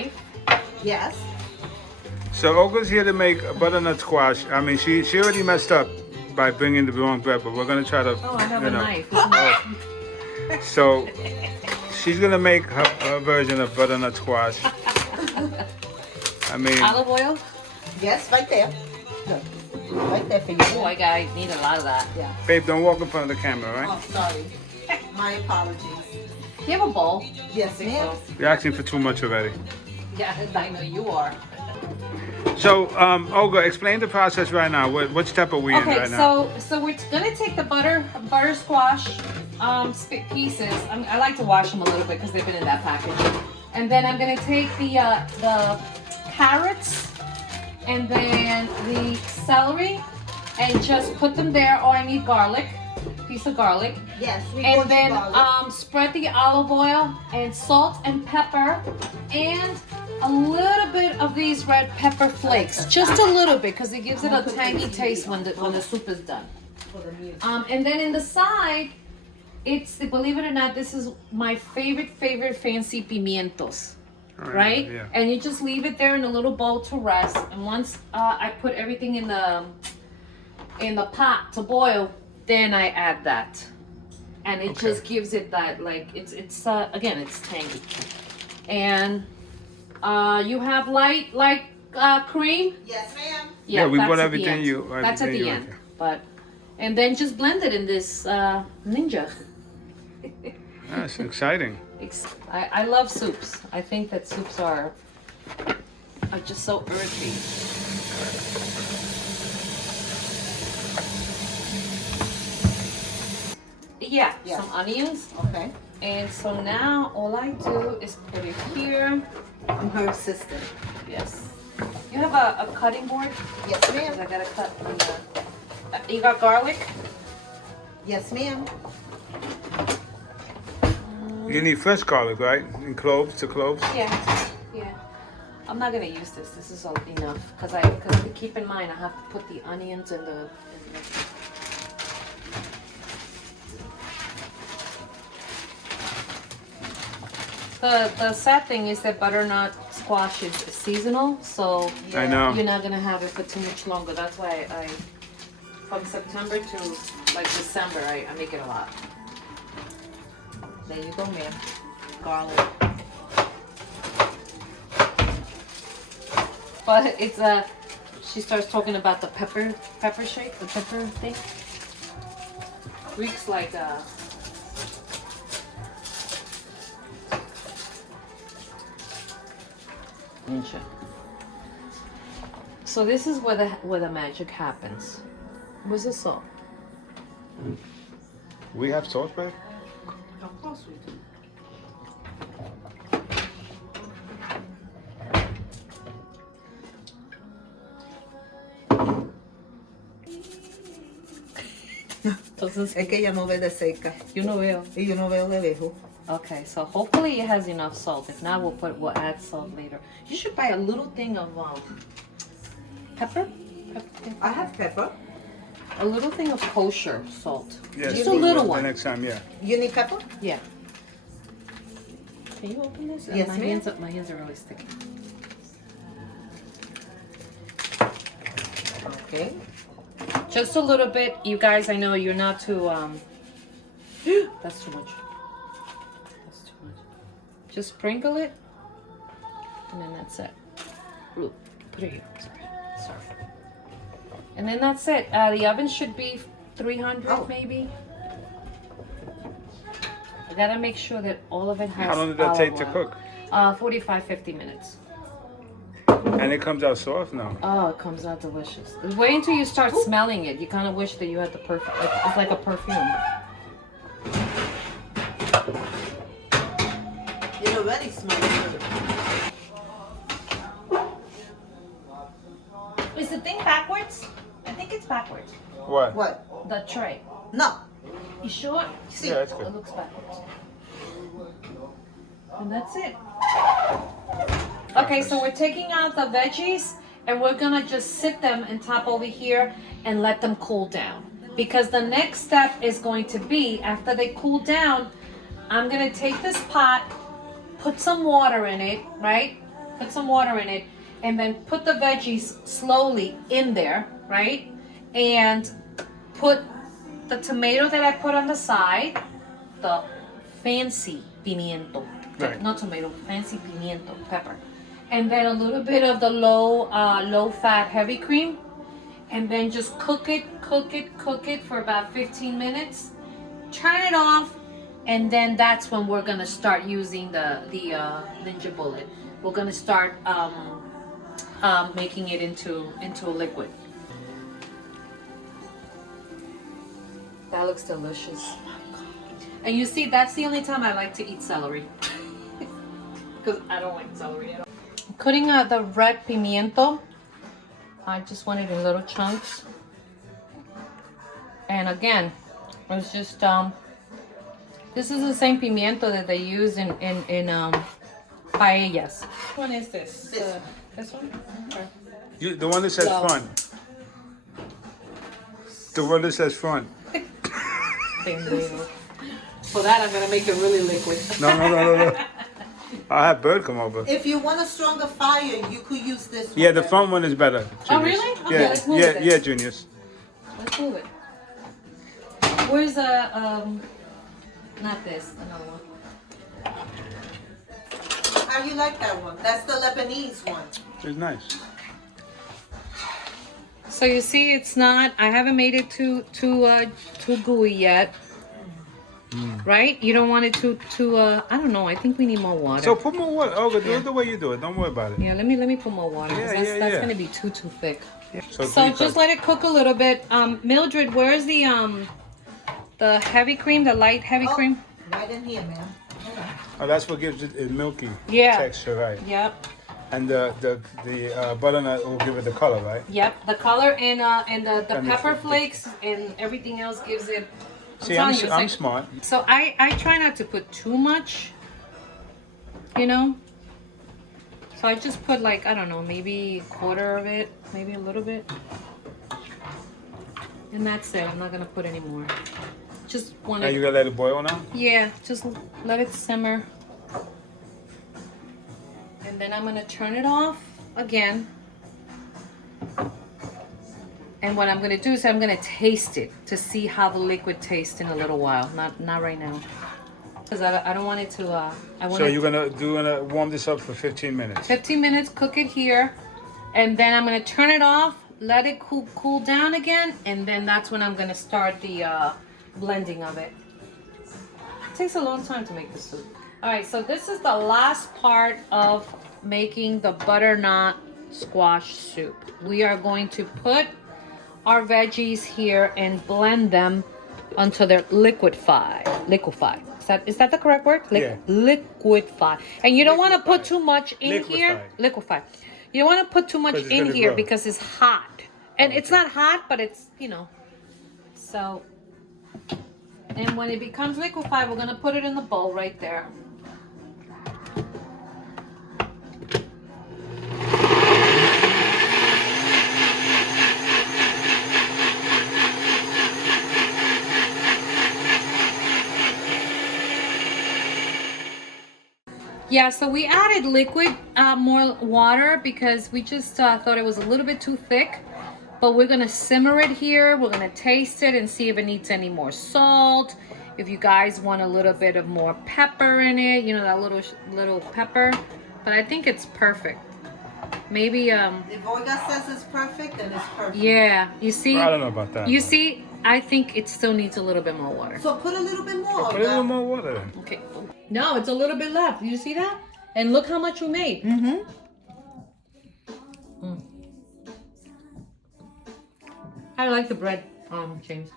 knife? Yes. So Olga's here to make a butternut squash. I mean, she already messed up by bringing the wrong pepper. We're gonna try to, Oh, I have a knife. So she's gonna make her version of butternut squash. I mean, Olive oil? Yes, right there. Look. Right there for you. Oh, I need a lot of that. Yeah. babe, don't walk in front of the camera, right? Oh, sorry. My apologies. You have a bowl? Yes, ma'am. You're asking for too much already. Yeah, I know you are. So, Olga, explain the process right now. What step are we in Okay, right now? so we're gonna take the butter squash pieces. I like to wash them a little bit because they've been in that package. And then I'm gonna take the carrots and then the celery and just put them there. Oh, I need garlic, piece of garlic. Yes, we And want then garlic. spread the olive oil and salt and pepper and a little bit of these red pepper flakes, just a little bit, because it gives it a tangy taste when the soup is done. And then in the side, it's, believe it or not, this is my favorite fancy pimientos, right? Yeah. And you just leave it there in a little bowl to rest. And once I put everything in the pot to boil, then I add that, and it just gives it that, like, it's again, it's tangy. And you have light cream. Yes, ma'am. Yeah, we that's put at the everything end. That's at the end. But and then just blend it in this ninja. That's exciting. I love soups. I think that soups are just so earthy. Yeah, Yeah. some onions. Okay. And so now all I do is put it here. I'm her assistant. Yes. You have a cutting board? Yes, 'Cause ma'am. I gotta cut on the. You got garlic? Yes, ma'am. You need fresh garlic, right? And cloves, Yeah. Yeah. I'm not gonna use this. This is all enough because keep in mind I have to put the onions and the. The sad thing is that butternut squash is seasonal, so I know. you're not gonna have it for too much longer. That's why from September to like December, I make it a lot. There you go, ma'am. Garlic. But it's she starts talking about the pepper shake, the pepper thing. Reeks like ninja. So this is where the magic happens. Where's the salt? We have sauce, babe? Of course we do. Entonces, Es que ella no ve de cerca yo no veo. y yo no veo de lejos. Okay, so hopefully it has enough salt. If not, we'll add salt later. You should buy a little thing of pepper. I have pepper. A little thing of kosher salt. Yes. Just a little The one. next time, yeah. You need pepper? Yeah. Can you open this? Yes, my ma'am. my hands are really sticky. Okay. Just a little bit. You guys, I know you're not too that's too much. That's too much. Just sprinkle it. And then that's it. Ooh, put it here. Sorry. And then that's it. The oven should be 300 maybe. I gotta make sure that all of it has. How long did that olive take to oil. cook? 45-50 minutes. And it comes out soft now. Oh, it comes out delicious. Wait until you start smelling it. You kind of wish that you had the perfect. It's like a perfume. It already smells good. Is the thing backwards? I think it's backwards. What? What? The tray. No. You sure? See. Yeah, it's It good. looks backwards. And that's it. Okay, so we're taking out the veggies and we're gonna just sit them on top over here and let them cool down. Because the next step is going to be, after they cool down, I'm gonna take this pot, put some water in it, right? put some water in it, and then put the veggies slowly in there, right? And put the tomato that I put on the side, the fancy pimiento, Right. not tomato, fancy pimiento, pepper, and then a little bit of the low fat heavy cream, and then just cook it for about 15 minutes. Turn it off, and then that's when we're gonna start using the Ninja Bullet. We're gonna start making it into a liquid. That looks delicious. And you see, that's the only time I like to eat celery. Because I don't like celery at all. I'm cutting out the red pimiento. I just want it in little chunks. And again, it's just, this is the same pimiento that they use in paellas. Which one is this? This one? Or- The one that says No. front. The one that says front. For that, I'm gonna make it really liquid. No. I'll have Bird come over. If you want a stronger fire, you could use this one. Yeah, the front one is better. Oh, Junius. really? Okay, Yeah, let's move yeah, it then. yeah, Junius. Let's move it. Where's the not this, another one. How you like that one? That's the Lebanese one. It's nice. So you see, it's not. I haven't made it too gooey yet. Right? You don't want it too. I don't know. I think we need more water. So put more water. Olga, do it the way you do it. Don't worry about it. Yeah, let me put more water. 'Cause Yeah, that's yeah. gonna be too thick. So So 3 just cups. let it cook a little bit. Mildred, where's the heavy cream, the light heavy cream? Right in here, ma'am. Hold on. Oh, that's what gives it a milky Yeah. texture, right? Yep. And the butternut will give it the color, right? Yep. The color and the And the pepper fl- flakes and everything else gives it. See, telling I'm, you, I'm it's like- smart. So I try not to put too much, you know. So I just put like, I don't know, maybe a quarter of it, maybe a little bit. And that's it. I'm not gonna put any more. Just want Now you to, gotta let it boil now? yeah, just let it simmer. And then I'm gonna turn it off again. And what I'm gonna do is I'm gonna taste it to see how the liquid tastes in a little while. Not right now, because I don't want it to. I want So it you're gonna warm this up for 15 minutes. 15 minutes. Cook it here, and then I'm gonna turn it off. Let it cool down again, and then that's when I'm gonna start the blending of it. It takes a long time to make the soup. All right, so this is the last part of making the butternut squash soup. We are going to put our veggies here and blend them until they're liquefy. Is that the correct word? Yeah. Liquefy. And you don't want to put too much in here. Liquefied. Liquefy. You don't want to put too much 'Cause it's in gonna here grow. because it's hot. And it's not hot, but it's, you know. So, and when it becomes liquefied, we're going to put it in the bowl right there. Yeah, so we added more water because we just thought it was a little bit too thick. But we're gonna simmer it here. We're gonna taste it and see if it needs any more salt. If you guys want a little bit of more pepper in it, you know, that little pepper. But I think it's perfect. Maybe If Olga says it's perfect, then it's perfect. yeah. You see, I don't know about that. you see, I think it still needs a little bit more water. So put a little bit more, Put a little Olga. more water then. Okay. No, it's a little bit left. You see that? And look how much we made. Mm-hmm. I like the bread, James.